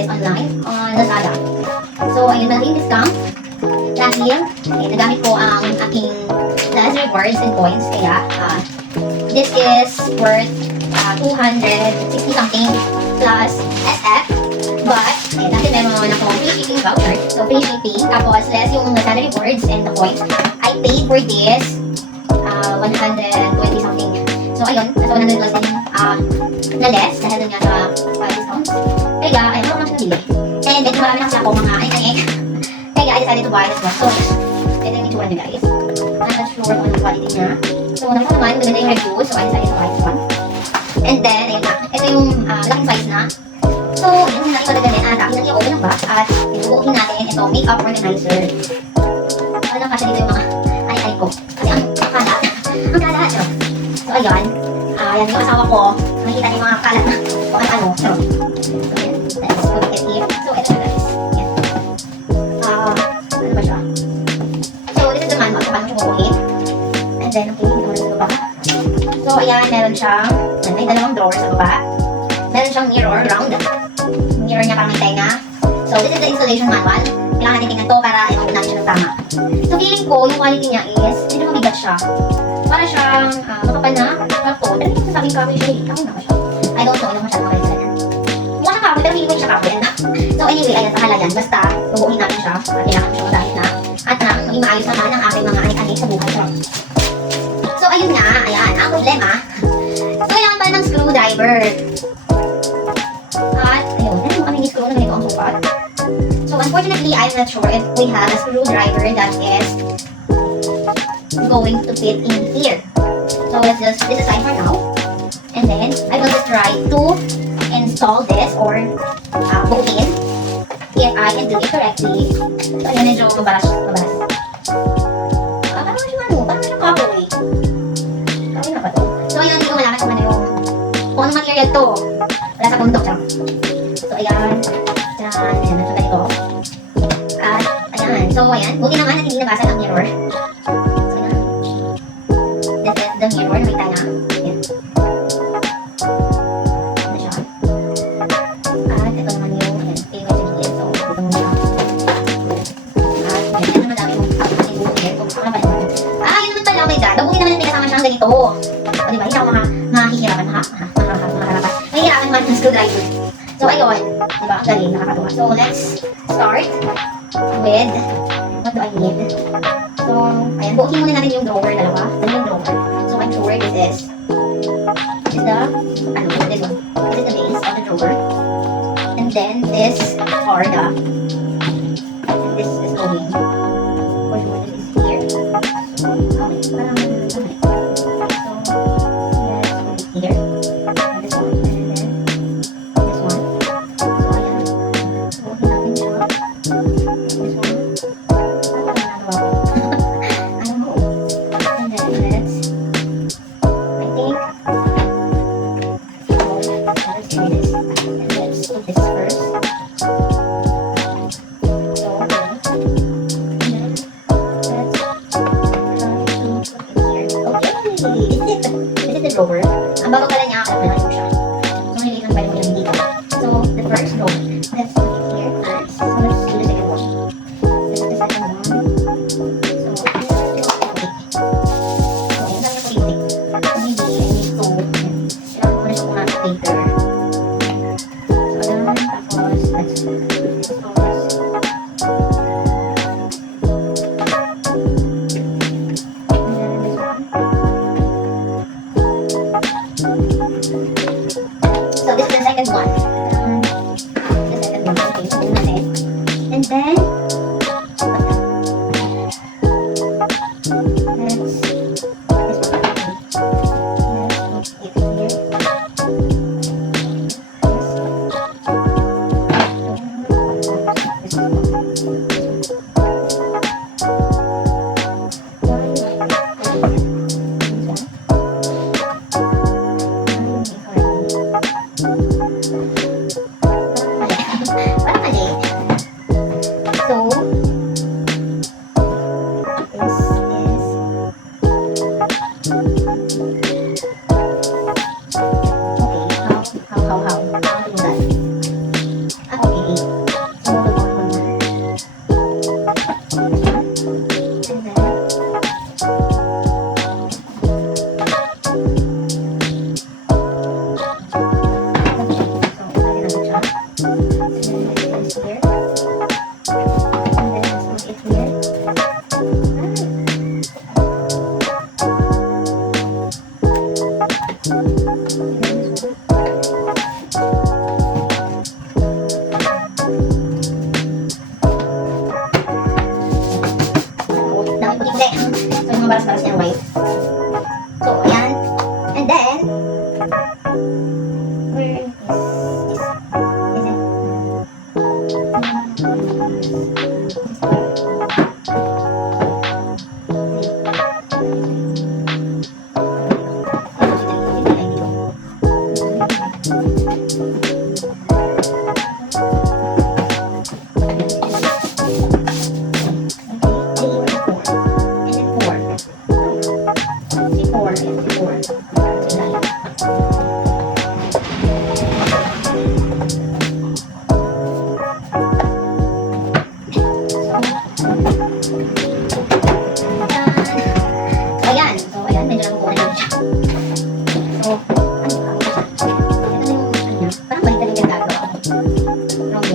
this online on Lazada. So, ayun, malaking discount. Dahil, nagamit ko ang aking Lazada rewards and points. Kaya, this is worth 260 something plus SF. But, dahil meron naman akong free shipping voucher. So, free shipping. Tapos, less yung Lazada rewards and the points. I paid for this 120 something. So, ayun. Nasa 100 plus din na less dahil dun nga sa discounts. Kaya, ayun, ako lang siya nabili. And then, marami na kasi ako mga kaya, I decided to buy this one. So, ito yung itsura niya, guys. I'm not sure kung anong quality niya. So, naman maganda yung review. So, I decided to buy this one. And then, ayun na. Ito yung laking size na. So, yun yung natin din. Dahil na i-open ang box at ibubukin natin ito, makeup organizer. Para lang kasi dito yung mga ay ko. Kasi ang kalat. Ang kalat. So, ayun. Yan yung asawa ko. Nakikita niyo yung mga kalat na kung ano. So, yan. Let's put it here. So, ito na, guys. Yan. Ano ba siya? So, this is the manual kung paano siya bubuhin. And then, okay, ito na sa baba. So, ayan, meron siyang, may dalawang drawer sa baba. Meron siyang mirror, round. Mirror niya parang may tenga. So, this is the installation manual. Kailangan natin tingnan to para i-open natin siya ng tama. So, feeling ko, yung quality niya is, medyo mabigat siya. Para siyang makapal na karton. Pero hindi ko sasabing kahoy siya eh. Kahoy na ba siya? I don't know, ilang masyadong kahoy sa ganyan. Mukha siyang kahoy, pero hindi ko siya kahoy. So, anyway, ayan, pahala yan. Basta, bubuhin natin siya. Kailangan siya madahil na. At na, maging maayos naman ang aking mga anik-anik sa buhay siya. So, ayun nga, ayan, ang problema. So, kailangan pala ng screwdriver. At, ayun, ano yung aming screw na ganito ang sukat? So, unfortunately, I'm not sure if we have a screwdriver that is going to fit in here. So, let's just decide for now. And then, I will just try to install this or buuin if I can do it correctly. So, ayun, medyo mabalas. Parang siyang kahoy. Kahoy na ba to? So, ayun, hindi ko malaman kung ano yung anong material to. Wala sa bundok siya. So, ayan. Ayan, nasa ganito. At, ayan. So, ayan. Buti naman at hindi nabasag ang mirror. So, ayan. This is the mirror na may tanga. Ayan. Ano siya? At, ito naman yung, ayan, payment sa gilid. So, ito muna. At, ayan. Yan naman dami yung bubuhin. Kung saan naman yun. Yun naman pala. Oh my God. Babuhin naman natin kasama siyang ganito. O, diba? Hindi ako mahihirapan. Mahihirapan. Mahihirapan naman ng screwdriver. So, ayun. Diba? Ang galing. Nakakatuwa. So, let's start with what do I need? So, ayan. Buukin muna natin yung drawer. Dalawa. Dalawang drawer. So, I'm sure this is the, this one. This is the base of the drawer. And then, this are the, and this is going. For sure, this is here. So, okay. Parang, okay. So, yes, here. And this one. And then, this one. So, ayan. Buukin natin siya. This one. Ano ba nagawa ko? I don't know. And then, let's, I think, let's do this. And let's put this first. So, okay. And then, let's try to put it here. Okay! This is the drawer. Ang bago pala niya, ako na lang siya. So, hindi lang pwede mo yung dito. So, the first drawer. Let's put it here first. So, let's do the second one. This is the second one. So, let's do it. So, yun lang yung kulitik. So, maybe I need to, kailangan ko na siya muna sa paper. So, ayan. Tapos, let's do this first. And then this one.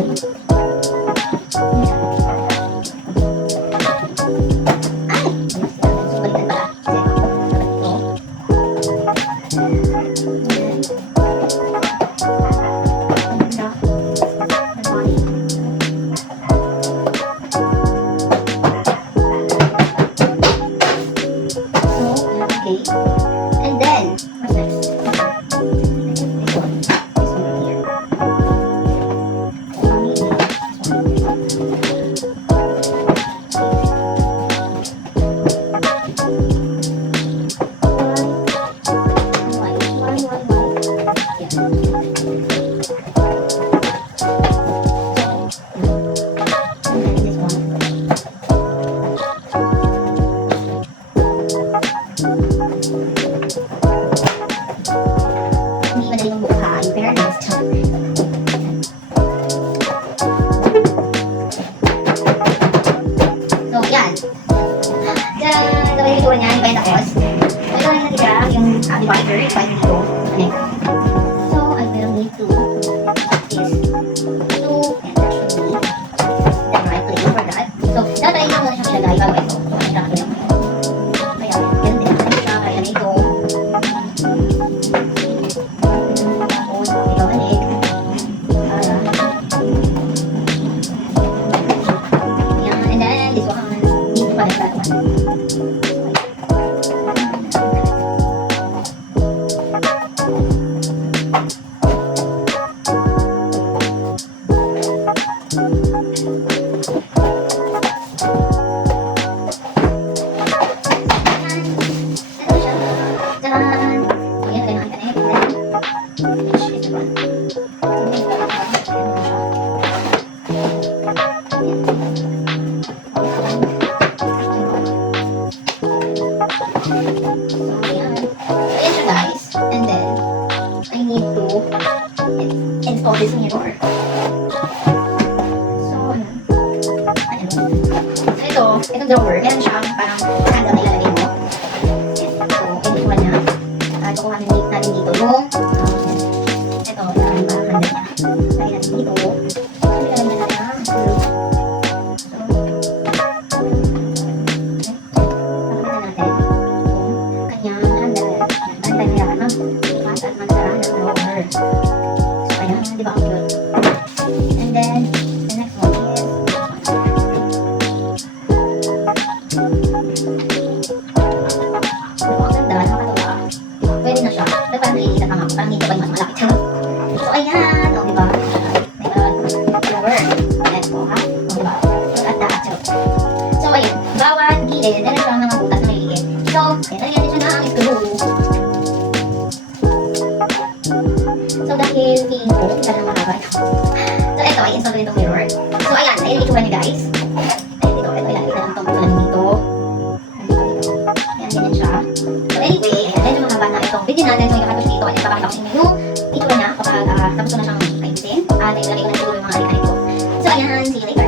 Ay! So, baliktad pala. Kasi ito. Okay. And then, what's next? This one. This one right here. Hindi madali yung mukha, in fairness. So, yan. Gawin yung itsura niya, iba yung tapos. So, ito na natira, yung divider, iba yung dito. So, I will need to cut this to, and that should be the right place for that. So, dapat ito muna siyang ilagay bago ito. So, ito na kaya. Kaya, ganun din natin siya, kaya na ito. Tapos, ibabalik. Para. Ayan, and then, this one, dito pa rin that one. Install this mirror. So, itong drawer, meron siyang parang handle na ilalagay mo. So, iniwan niya. Kukuhanin natin dito yung ito, yung parang handle niya. Lagay natin dito. So, nilagay niya na lang. So, pakita natin yung kanyang handle. Bantay mo yan, ipas at mansara ng drawer. So, ayan, di ba ang cute? And then, the next one is pwede na siya. Pero parang nalilita pa nga ako. Parang dito ba yung mas malapit siya. So, ayan. O, diba? Drawer. Ayan po, ha? O, diba? So, attach. So, ayan. Bawat gilid, meron siyang mga butas na maliliit. So, ayan. Nalagyan din siya ng screw. So, dahil feeling ko, hindi na mahaba ito. So, ito, ay install ko itong mirror. So, ayan. Ayan yung itsura niya, guys. Ayan dito. Ito, ilalagay na lang itong butulan dito. Ayan, ganyan siya. So, anyway, ayan. Medyo mahaba na itong video natin. So, yung dito. Ayan, papakita ko sa inyo yung itsura niya kapag tapos ko na siyang kaibisin. At ilagay ko na siguro yung mga alika nito. So, ayan. See you later.